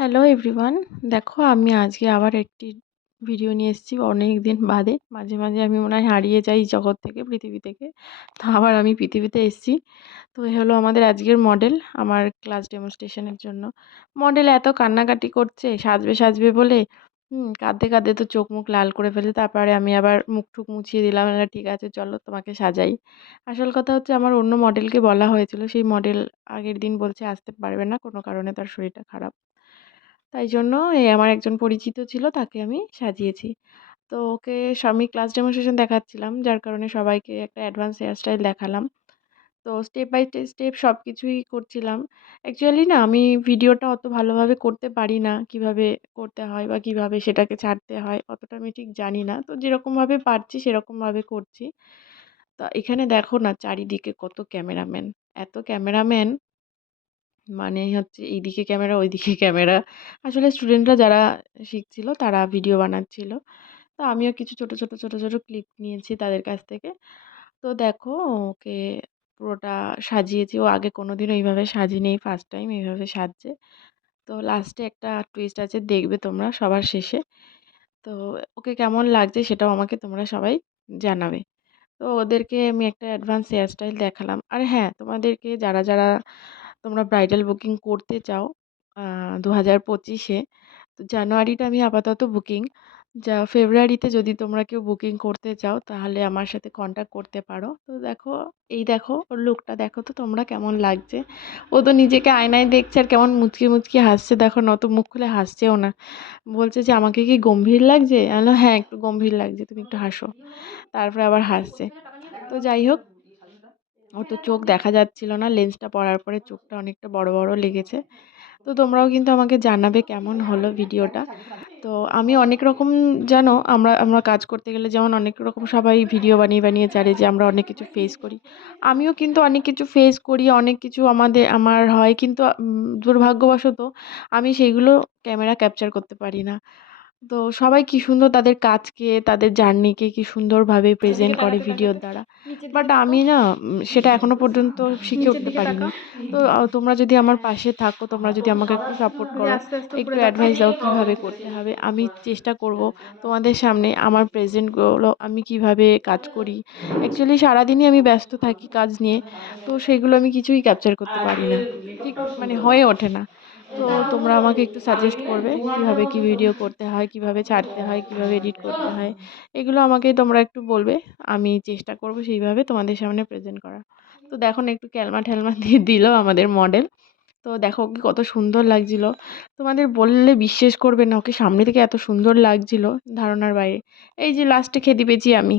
Hello everyone. দেখো আমি আজকে আবার একটি ভিডিও নিয়ে এসেছি অনেক দিন বাদে। মাঝে, মাঝে আমি মনে হয় হারিয়ে যাই জগৎ থেকে, পৃথিবী থেকে। তো আবার আমি পৃথিবীতে এসেছি। তো এ হলো আমাদের আজকের মডেল, আমার ক্লাস ডেমনস্ট্রেশনের জন্য। মডেল এত কান্নাকাটি করছে সাজবে, সাজবে বলে। কাঁদতে, কাঁদতে তো চোখ মুখ লাল করে ফেলে। তারপরে আমি আবার মুখ-টুখ মুছিয়ে দিলাম। বললাম, "ঠিক আছে চলো তোমাকে সাজাই।" আসল কথা হচ্ছে আমার অন্য মডেলকে বলা হয়েছিল। সেই মডেল আগের দিন বলছে আসতে পারবে না, কোনো কারণে তার শরীরটা খারাপ। তাই জন্য এই আমার একজন পরিচিত ছিল, তাকে আমি সাজিয়েছি। তো ওকে আমি ক্লাস ডেমনস্ট্রেশন দেখাচ্ছিলাম, যার কারণে সবাইকে একটা অ্যাডভান্স হেয়ার স্টাইল দেখালাম। তো স্টেপ বাই স্টেপ সব কিছুই করছিলাম। অ্যাকচুয়ালি না আমি ভিডিওটা অত ভালোভাবে করতে পারি না, কিভাবে করতে হয় বা কিভাবে সেটাকে ছাড়তে হয় অতটা আমি ঠিক জানি না। তো যেরকমভাবে পারছি সেরকমভাবে করছি। তো এখানে দেখো না চারিদিকে কত ক্যামেরাম্যান, এত ক্যামেরাম্যান, মানে হচ্ছে এইদিকে ক্যামেরা ওইদিকে ক্যামেরা। আসলে স্টুডেন্টরা যারা শিখছিল তারা ভিডিও বানাচ্ছিল। তো আমিও কিছু ছোট, ছোট, ছোট, ছোট ক্লিপ নিয়েছি তাদের কাছ থেকে। তো দেখো ওকে পুরোটা সাজিয়েছি। ও আগে কোনোদিনও এইভাবে সাজেনি, ফার্স্ট টাইম এইভাবে সাজছে। তো লাস্টে একটা টুইস্ট আছে, দেখবে তোমরা সবার শেষে। তো ওকে কেমন লাগছে সেটাও আমাকে তোমরা সবাই জানাবে। তো ওদেরকে আমি একটা অ্যাডভান্স হেয়ার স্টাইল দেখালাম। আর হ্যাঁ, তোমাদেরকে যারা, যারা তোমরা ব্রাইডাল বুকিং করতে চাও ২০২৫-এ, তো জানুয়ারিটা আমি আপাতত বুকিং। ফেব্রুয়ারিতে যদি তোমরা কেউ বুকিং করতে চাও তাহলে আমার সাথে কন্ট্যাক্ট করতে পারো। তো দেখো, এই দেখো ওর লুকটা দেখো তো তোমরা কেমন লাগছে। ও তো নিজেকে আয়নায় দেখছে আর কেমন মুচকি, মুচকি হাসছে দেখো না, ও তো মুখ খুলে হাসছেও না। বলছে যে, "আমাকে কি গম্ভীর লাগছে?" আমি বললাম, "হ্যাঁ, একটু গম্ভীর লাগছে। তুমি একটু হাসো।" তারপরে আবার হাসছে। তো যাই হোক, ওর তো চোখ দেখা যাচ্ছিল না। লেন্সটা পরার পরে চোখটা অনেকটা বড়, বড় লেগেছে। তো তোমরাও কিন্তু আমাকে জানাবে কেমন হলো ভিডিওটা। তো আমি অনেক রকম, জানো আমরা আমরা কাজ করতে গেলে যেমন অনেক রকম সবাই ভিডিও বানিয়ে, বানিয়ে ছাড়ে যে আমরা অনেক কিছু ফেস করি। আমিও কিন্তু অনেক কিছু ফেস করি, অনেক কিছু আমার হয়, কিন্তু দুর্ভাগ্যবশত আমি সেইগুলো ক্যামেরা ক্যাপচার করতে পারি না। তো সবাই কি সুন্দর তাদের কাজকে, তাদের জার্নিকে কি সুন্দরভাবে নিচের দিকে প্রেজেন্ট করে তাকাতে ভিডিওর তাকাতে দ্বারা। নিচের বাট দিকে তাকাও, আমি না সেটা এখনো পর্যন্ত শিখে নিচের উঠতে দিকে পারিনি। তাকাও। তো তোমরা যদি আমার পাশে থাকো, তোমরা যদি আমাকে একটু সাপোর্ট দিয়ে করো, আস্তে আস্তে একটু উপরে তাকাও। অ্যাডভাইস দাও কিভাবে করতে হবে। আমি চেষ্টা করব তোমাদের সামনে আমার প্রেজেন্টগুলো আমি কিভাবে কাজ করি। অ্যাকচুয়ালি সারাদিনই আমি ব্যস্ত থাকি কাজ নিয়ে। তো সেগুলো আমি কিছুই ক্যাপচার করতে পারি না। ঠিক মানে হয়ে ওঠে না। তো তোমরা আমাকে একটু সাজেস্ট করবে কিভাবে কি ভিডিও করতে হয়, কিভাবে ছাড়তে হয়, কিভাবে এডিট করতে হয়। এগুলো আমাকে তোমরা একটু বলবে। আমি চেষ্টা করব সেইভাবে তোমাদের সামনে প্রেজেন্ট করার। তো দেখো না একটু ক্যালমা-ঠ্যালমা দিয়ে দিল আমাদের মডেল। তো দেখো ওকে কত সুন্দর লাগছিল। তোমাদের বললে বিশ্বাস করবে না, ওকে সামনে থেকে এত সুন্দর লাগছিল ধারণার বাইরে। এই যে লাস্টে খেতে পেয়েছি আমি।